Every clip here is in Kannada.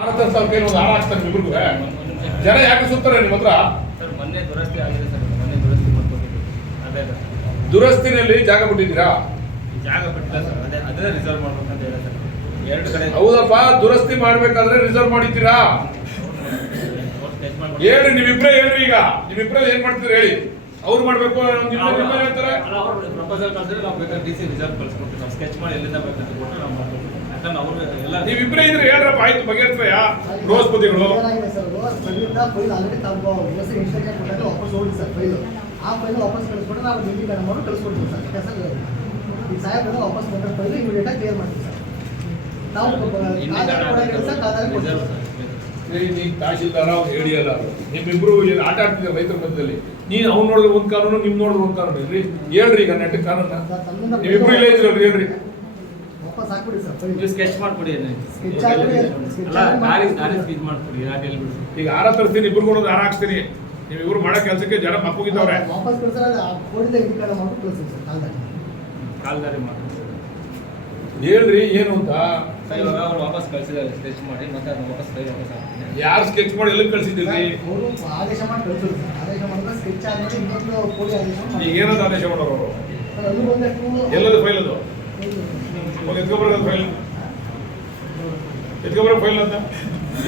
ಭಾರತ ಸರ್ಕಾರ ಒಂದು ಹಾರ ಹಾಕ್ತಾರೆ ಇಬ್ರಿಗೂ ಜನ ಯಾಕೆ ಸುತ್ತಾರೆ ನಿಮ್ಮ ಹತ್ರ? ಸರ್ ಮೊನ್ನೆ ದುರಸ್ತಿ ಆಗಿದೆ ಸರ್ ಮೊನ್ನೆ ದುರಸ್ತಿ ಮಾಡ್ಕೊಟ್ಟಿದ್ದು ಅದೇ ದುರಸ್ತಿನಲ್ಲಿ ಜಾಗ ಬಿಟ್ಟಿದ್ದೀರಾ ಜಾಗ ಬಿಟ್ಟಿಲ್ಲ ಸರ್ ಅದೇ ಅದೇ ರಿಸರ್ವ್ ಮಾಡ್ಬೇಕಂತ ಹೇಳಿ ಸರ್. ಎರಡು ಕಡೆ ಹೌದಪ್ಪ ದುರಸ್ತಿ ಮಾಡ್ಬೇಕಾದ್ರೆ ರಿಸರ್ವ್ ಮಾಡಿದ್ದೀರಾ? ಏನು ನೀವು ಹೇಳ್ರಿ ನೀವಿಬ್ರೇ ಹೇಳ್ರಿ ಈಗ. ನೀವಿಬ್ರೇ ಏನ್ ಮಾಡ್ತೀರಿ ಹೇಳಿ. ಅವ್ರು ಮಾಡ್ಬೇಕು ಪ್ರಪೋಸಲ್ ಕಳ್ಸಿದ್ರೆ ನಾವು ಬೇಕಾದ್ರೆ ಡಿ ಸಿ ರಿಸರ್ವ್ ಕಳ್ಸ್ಕೊಡ್ತೀವಿ. ನಾವು ಸ್ಕೆಚ್ ಮಾಡಿ ಎಲ್ಲಿಂದ ಬೇಕಂತ ಕೊಟ್ಟರೆ ನಾವು ಮಾಡ್ಕೊಡ್ತೀವಿ. ಯಾಕಂದ್ರೆ ಅವರು ಎಲ್ಲ ಇದ್ರೆ ಹೇಳ್ರಪ್ಪ ಆಯ್ತು ಬಗೆಹರಿಸ್ರಯ್ಯ. ಫೈಲ್ ಆಲ್ರೆಡಿ ತಪ್ಪು ಎಸ್ ಇನ್ಸ್ಟ್ರಕ್ಷನ್ ಕೊಟ್ಟಾಗ ವಾಪಸ್ ಹೋಗಿ ಸರ್ ಫೈಲ್ ಆ ಫೈಲ್ ವಾಪಸ್ ಕಳಿಸ್ಬಿಟ್ಟು ನಾವು ಡಿಗ್ರಿ ಮೇಡಮ್ ಅವರು ಕಳಿಸ್ಕೊಡ್ತೀವಿ ಸರ್ ಕೆಲಸ ಈ ಸಾಹೇಬ್ರೆಲ್ಲ ವಾಪಸ್ ಬಂದ ಫೈಲ್ ಇಮಿಡಿಯೇಟಾಗಿ ಕ್ಲಿಯರ್ ಮಾಡ್ತೀವಿ ಸರ್ ನಾವು ಸರ್ ಆಧಾರ್ ಕೊಡ್ತೀವಿ ಸರ್ ಸರ್ ನೀ ತಹಶೀಲ್ದಾರ ಅವ್ನು ಹೇಳಿಯಲ್ಲ ನಿಮ್ಮಿಬ್ರು ಏನು ಆಟ ಆಡ್ತಿದ್ದಾರೆ ರೈತರ ಮಧ್ಯದಲ್ಲಿ. ನೀನು ಅವ್ನು ನೋಡಿದ್ರೆ ಒಂದು ಕಾನೂನು ನಿಮ್ಮ ನೋಡಿದ್ರೆ ಒಂದು ಕಾನೂನು. ಇಲ್ರಿ ಹೇಳ್ರಿ ಈಗ ನೆಟ್ಟ ಕಾನೂನ. ನೀವಿಬ್ರು ಇಲ್ಲೇ ಇದ್ರಲ್ರಿ ಹೇಳ್ರಿ. ಈಗ ಆರ ತರಿಸ್ತೀನಿ ಇಬ್ರು ಹಾರ ಹಾಕ್ಸ್ತೀನಿ. ಇವ್ರು ಮಾಡೋ ಕೆಲಸಕ್ಕೆ ಜನ ಮಕ್ಕಳಿದ್ದವ್ರೆ ಕೋಡಿಂದ ಹೇಳ್ರಿ ಏನು ಅಂತ. ಇವಾಗ ಅವ್ರು ವಾಪಸ್ ಕಳ್ಸಿದ್ದಾರೆ ಸ್ಕೆಚ್ ಮಾಡಿ ಮತ್ತೆ ಅದನ್ನ ವಾಪಸ್ ಕೈ ವಾಪಸ್ ಹಾಕ್ತೀನಿ. ಯಾರು ಸ್ಕೆಚ್ ಮಾಡಿ ಎಲ್ಲಿ ಕಳಿಸಿದ್ದೀರಿ? ಅವರು ಆದೇಶ ಮಾಡಿ ಆದೇಶ ಮಾಡಿದ್ರೆ ಸ್ಕೆಚ್ ಆದ್ಮೇಲೆ ಇನ್ನೊಂದು ಕೋಡಿ ಆದೇಶ ಮಾಡಿ ಈಗ ಏನದು ಆದೇಶ ಮಾಡೋರು ಅವರು? ಸರ್ ಅದು ಬಂದಷ್ಟು ಎಲ್ಲದ ಫೈಲ್ ಅದು? ಹೋಗಿ ಎತ್ಕೊಬರೋದು ಫೈಲ್ ಎತ್ಕೊಬರೋ ಫೈಲ್ ಅಂತ?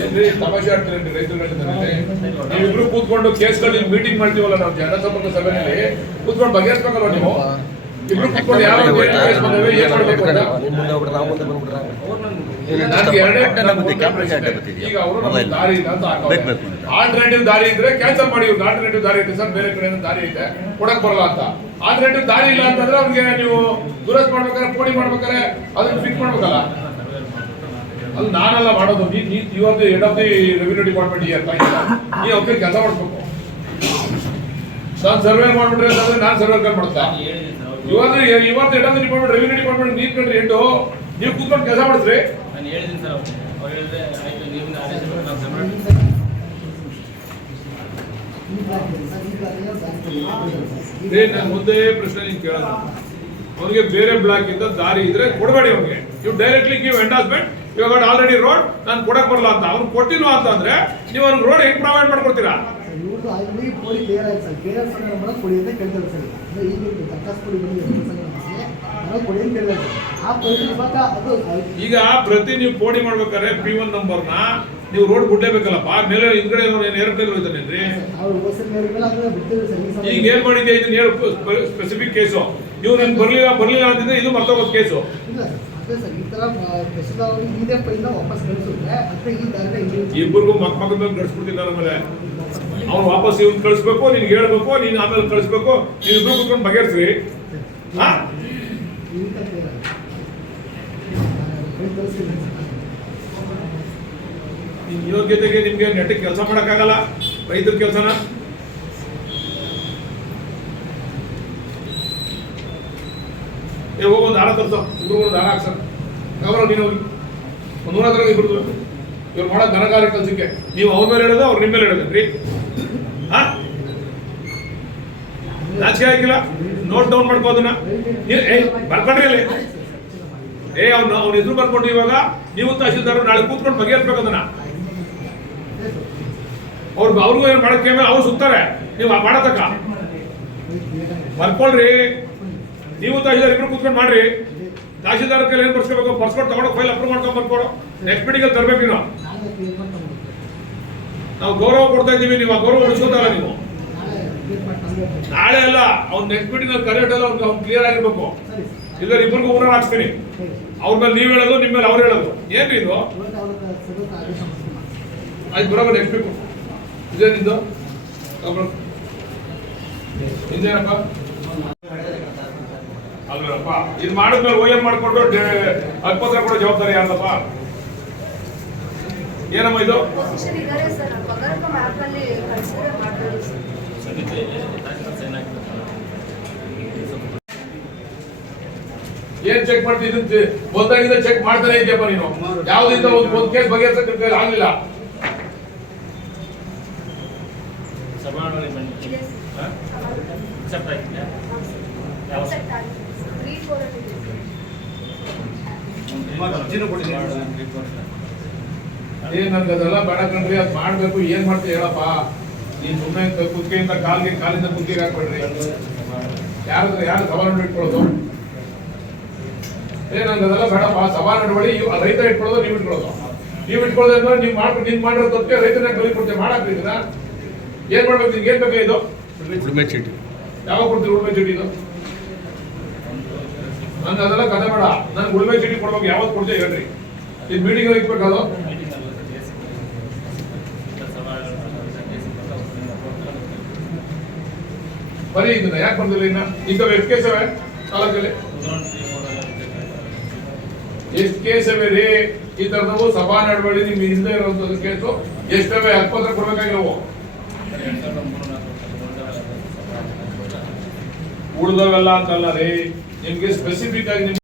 ಏನ್ರಿ ತಮಾಷೆ ರೈತರುಗಳಿಂದ ನೀವಿಬ್ರು ಕೂತ್ಕೊಂಡು ಕೇಸ್ಗಳು ಮೀಟಿಂಗ್ ಮಾಡ್ತೀವಲ್ಲ ನಾವು ಜನಸಂಪರ್ಕ ಸಭೆಯಲ್ಲಿ ಕೂತ್ಕೊಂಡು ಬಗೆಹರಿಸ್ಬೇಕಲ್ವ ನೀವು? ಆಲ್ಟರ್ನೇಟಿವ್ ದಾರಿ ಇದ್ರೆ ಕ್ಯಾನ್ಸಲ್ ಮಾಡಿ ಆಲ್ಟರ್ನೇಟಿವ್ ದಾರಿ ಇದೆ ಸರ್ ಬೇರೆ ಕಡೆ ದಾರಿ ಇದೆ ಕೊಡಕ್ ಬರಲ್ಲ ಅಂತ ಆಲ್ಟರ್ನೇಟಿವ್ ದಾರಿ ಇಲ್ಲ ಅಂತಂದ್ರೆ ಅವ್ರಿಗೆ ನೀವು ದುರಸ್ತ್ ಮಾಡ್ಬೇಕಾದ್ರೆ ಪೋಡಿ ಮಾಡ್ಬೇಕಾದ್ರೆ ಅದನ್ನ ಫಿಕ್ಸ್ ಮಾಡ್ಬೇಕಲ್ಲ ಅದು ನಾನೆಲ್ಲ ಮಾಡೋದು ನೀ ಇವತ್ತು head of the revenue department year ನೀ ಅವ್ರಿಗೆ ಕೆಲಸ ಮಾಡ್ಬೇಕು ನಾನು ಸರ್ವೆ ಮಾಡ್ಬಿಟ್ರೆ ಅಂತಂದ್ರೆ ನಾನು ಸರ್ವೆ ಮಾಡ್ತಾ ಅವ್ರು ಇವತ್ತು ಇವತ್ತು head of the department revenue department ನೀರ್ ಕಂಡ್ರಿ ಎಂಟು ನೀವು ಕೂತ್ಕೊಂಡು ಕೆಲಸ ಮಾಡಿಸ್ರಿ. ನಾನು ಹೇಳಿದ್ದೀನಿ ಸರ್ ಅವ್ರು ಹೇಳಿದ್ರೆ ಆಯ್ತು ಆದೇಶ ನಾವು ನಾನು ಒಂದೇ ಪ್ರಶ್ನೆ ನೀವು ಕೇಳೋದು ಅವ್ರಿಗೆ ಬೇರೆ ಬ್ಲಾಕ್ ಇಂದ ದಾರಿ ಇದ್ರೆ ಕೊಡಬೇಡಿ ಅವ್ರಿಗೆ ನೀವು ಡೈರೆಕ್ಟ್ಲಿ ನೀವು ಎಂಡಾಸ್ಮೆಂಟ್ ಇವಾಗ ಆಲ್ರೆಡಿ ರೋಡ್ ನಾನು ಕೊಡಕ್ ಬರಲ್ಲ ಅಂತ. ಅವ್ನು ಕೊಟ್ಟಿಲ್ವಾ ಅಂತ ಅಂದ್ರೆ ನೀವು ಅವ್ರಿಗೆ ರೋಡ್ ಹೆಂಗ್ ಪ್ರೊವೈಡ್ ಮಾಡ್ಕೊಡ್ತೀರಾ? ಇವ್ರದ್ದು ಆಲ್ರೆಡಿ ಕೋಳಿ ಕ್ಲಿಯರ್ ಆಯ್ತು ಸರ್. ಕ್ಲಿಯರ್ ಸರ್ ನಮ್ಮ ಕೊಡಿ ಅಂತ ಕೇಳ್ತಾರೆ ಸರ್. ಅಂದ್ರೆ ಈಗ ಕೊಡಿ ಬಂದು ನಾವು ಕೊಡಿ ಅಂತ ಕೇಳಿದ್ರೆ ಆ ಕೊಡಿ ಇವಾಗ ಅದು ಈಗ ಪ್ರತಿ ನೀವು ಪೋಡಿ ಮಾಡ್ಬೇಕಾದ್ರೆ ಪಿ ಒನ್ ನಂಬರ್ನ ನೀವು ರೋಡ್ ಬಿಡ್ಲೇಬೇಕಲ್ಲಪ್ಪ? ಮೇಲೆ ಹಿಂದ್ಗಡೆ ಮೇಲೆ ಬಿಟ್ಟಿದ್ರು ಸರ್. ಈಗ ಏನ್ ಮಾಡಿದ್ಯಾ ಇದನ್ನ ಹೇಳು ಸ್ಪೆಸಿಫಿಕ್ ಕೇಸು ನೀವು ನನ್ ಬರ್ಲಿಲ್ಲ ಬರ್ಲಿಲ್ಲ ಅಂತಂದ್ರೆ ಇದು ಮರ್ತೋಗೋದು ಕೇಸು ಇಬ್ಬರಿಗೂ ಮಕ್ ಮಗದ ಮೇಲೆ ನಡ್ಸ್ಬಿಡ್ತಿದ್ದಾರೆ ಆಮೇಲೆ. ಅವ್ನು ವಾಪಸ್ ಇವ್ನು ಕಳಿಸ್ಬೇಕು, ನಿನ್ಗೆ ಹೇಳ್ಬೇಕು, ನೀನು ಆಮೇಲೆ ಕಳಿಸ್ಬೇಕು, ನೀನು ಇಬ್ರು ಕುತ್ಕೊಂಡು ಬಗೆಹರಿಸ್ರಿ. ಹಾ? ನಿಮ್ಮ ಯೋಗ್ಯತೆಗೆ ನಿಮ್ಗೆ ನೆಟ್ಟಿಗೆ ಕೆಲಸ ಮಾಡೋಕ್ಕಾಗಲ್ಲ ರೈತರ ಕೆಲಸನ. ಏ, ಹೋಗಿ, ಒಂದು ಹಾರ ತರ್ಸೋ. ಇಬ್ರು ಒಂದು ಹಾರ ಹಾಕ್ಸರ್ ಗೌರವ ನೀನು ಹೋಗಿ ಒಂದು ನೂರ ಹತ್ರ ಇಬ್ರು ಇವ್ರು ಮಾಡೋ ಘನಕಾರ್ಯ ಕೆಲಸಕ್ಕೆ. ನೀವು ಅವ್ರ ಮೇಲೆ ಹೇಳೋದು ಅವ್ರು ನಿಮ್ಮ ಮೇಲೆ ಹೇಳೋದ್ರಿ ಹಾ ನಾಚಿಕೆ ಆಗಿಲ್ಲ. ನೋಟ್ ಡೌನ್ ಮಾಡ್ಕೋ ಅದನ್ನ. ಏ- ಏ, ಬರ್ಕೊಂಡ್ರಿ ಅಲ್ಲಿ ಏ, ಅವ್ನು, ಅವ್ನ ಹೆಸರು ಬರ್ಕೊಂಡು ಇವಾಗ. ನೀವು ತಹಶೀಲ್ದಾರ್ ನಾಳೆ ಕೂತ್ಕೊಂಡು ಬಗೆಹರಿಸ್ಬೇಕು ಅದನ್ನ. ಅವ್ರು, ಅವ್ರಿಗೂ ಏನು ಮಾಡಕ್ಕೆ ಅವ್ರು ಸುತ್ತಾರೆ. ನೀವು ಮಾಡತಕ್ಕ ಬರ್ಕೊಳ್ರಿ. ನೀವು ತಹಶೀಲ್ದಾರ್ ಇಬ್ರು ಕೂತ್ಕೊಂಡು ಮಾಡ್ರಿ. ತಹಶೀಲ್ದಾರ್ ಕೈಲಿ ಏನು ಬರ್ಸ್ಕೋಬೇಕು? ಬರ್ಸ್ಕೊಂಡು ತಗೊಂಡು ಫೈಲ್ ಅಪ್ರೂವ್ ಮಾಡ್ಕೊಂಡು ಬರ್ಕೊಡು. ನೆಕ್ಸ್ಟ್ ಮೀಟಿಂಗ್ ತರಬೇಕು ನೀವು ನಾವು ಗೌರವ ಕೊಡ್ತಾ ಇದ್ದೀವಿ. ನೀವು ಆ ಗೌರವ ಉಳಿಸ್ಕೊತಾರ ನೀವು. ನಾಳೆ ಅಲ್ಲ, ಅವ್ನ ನೆಕ್ಸ್ಟ್ ಮೀಟಿಂಗ್ ಅಲ್ಲಿ ಕರೆಕ್ಟ್ ಅಲ್ಲ ಅವ್ನು ಕ್ಲಿಯರ್ ಆಗಿರ್ಬೇಕು. ಇಲ್ಲ ಇಬ್ಬರಿಗೂ ಊರ ಹಾಕ್ತೀನಿ ಅವ್ರ ಮೇಲೆ ನೀವು ಹೇಳೋದು ನಿಮ್ಮ ಮೇಲೆ ಅವ್ರು ಹೇಳೋದು. ಏನ್ರಿ ಇದು? ಆಯ್ತು ಬರೋ ನೆಕ್ಸ್ಟ್ ವೀಕು ಇದೇನಿದ್ದು ಇದೇನಪ್ಪ ಅಲ್ವೇನಪ್ಪ? ಇದು ಮಾಡಿದ್ಮೇಲೆ ಓ ಎಂ ಮಾಡಿಕೊಂಡು ಹಕ್ಪತ್ರ ಕೊಡೋ ಜವಾಬ್ದಾರಿ ಯಾರ್ದಪ್ಪ? ಏನಮ್ಮ ಇದು? ಏನ್ ಚೆಕ್ ಮಾಡ್ತಿದ್ದಂತೆ ಮೊದಲಾಗಿಂದ ಚೆಕ್ ಮಾಡ್ತಾನೆ ಇದೆಯಪ್ಪ ನೀನು. ಯಾವ್ದಿಂದ ಒಂದು ಒಂದು ಕೇಸ್ ಬಗೆಹರಿಸಕ್ಕೆ ಆಗ್ಲಿಲ್ಲ ಸಭಾಂಗಣದಲ್ಲಿ ಬನ್ನಿ ಇದೆ ಹಾಂ? ಅಕ್ಸೆಪ್ಟ್ ಆಗಿದೆಯಾ ಯಾವ ತ್ರೀ ಫೋರ್ ಇದೆ ಅರ್ಜಿನೂ ಕೊಟ್ಟಿದ್ದೀನಿ ಏ ನನ್ಗೆ ಅದೆಲ್ಲ ಬೇಡ ಕಣ್ರಿ ಅದ್ ಮಾಡ್ಬೇಕು ಏನ್ ಮಾಡ್ತೀವಿ ಹೇಳಪ್ಪ. ನೀನ್ ಸುಮ್ಮನೆ ಕುತ್ತಿಗೆಯಿಂದ ಕಾಲ್ಗೆ ಕಾಲಿಂದ ಕುತ್ತಿಗೆ ಹಾಕ್ಬೇಡ್ರಿ. ಯಾರು ಯಾರು ಸವಾಲು ಇಟ್ಕೊಳ್ಳೋದು ಏ ನಂಗೆ ಅದೆಲ್ಲ ಬೇಡಪ್ಪ. ಸವಾಲು ನಡವಳಿ ರೈತ ಇಟ್ಕೊಳ್ಳೋದು ನೀವು ಇಟ್ಕೊಳ್ಳೋದು. ನೀವು ಇಟ್ಕೊಳ್ಳೋದು ಅಂದ್ರೆ ನೀವು ನೀನ್ ಮಾಡಿರೋ ತಪ್ಪಿಗೆ ರೈತನ ಕಲಿ ಕೊಡ್ತೇವೆ ಮಾಡಾಕ್ತಿದ್ದೀರಾ ಏನ್ ಮಾಡ್ಬೇಕು ನಿಮ್ಗೆ? ಏನ್ ಬೇಕಾ ಇದು? ಉಳುಮೆ ಚೀಟಿ. ಯಾವಾಗ ಕೊಡ್ತೀವಿ ಉಳ್ಮೆ ಚೀಟಿ ಇದು? ನಂಗೆ ಅದೆಲ್ಲ ಕತೆ ಬೇಡ. ನನ್ಗೆ ಉಳ್ಮೆ ಚೀಟಿ ಕೊಡ್ಬೇಕು. ಯಾವತ್ತು ಕೊಡ್ತೀವಿ ಹೇಳ್ರಿ. ಇದು ಮೀಟಿಂಗ್ ಇಕ್ಬೇಕದು ಬರೀ ಇದನ್ನ ಯಾಕೆ ಬಂದಿಲ್ಲ ಇನ್ನ? ಇಂಥವು ಎಷ್ಟು ಕೇಸವೆ ಕಾಲೇಜಲ್ಲಿ ಎಷ್ಟು ಕೇಸ್ ಅವೆ ರೀ? ಈ ತರದವು ಸಭಾ ನಡವಳಿ ನಿಮ್ ಹಿಂದೆ ಇರುವಂತದ್ದು ಕೇಸು. ಎಷ್ಟವೆ ಹತ್ಪತ್ರ ಕೊಡ್ಬೇಕಾಗಿರುವ ಉಳ್ದವೆಲ್ಲ ಅಂತಲ್ಲ ರೀ. ನಿಮ್ಗೆ ಸ್ಪೆಸಿಫಿಕ್ ಆಗಿ ನಿಮ್ಗೆ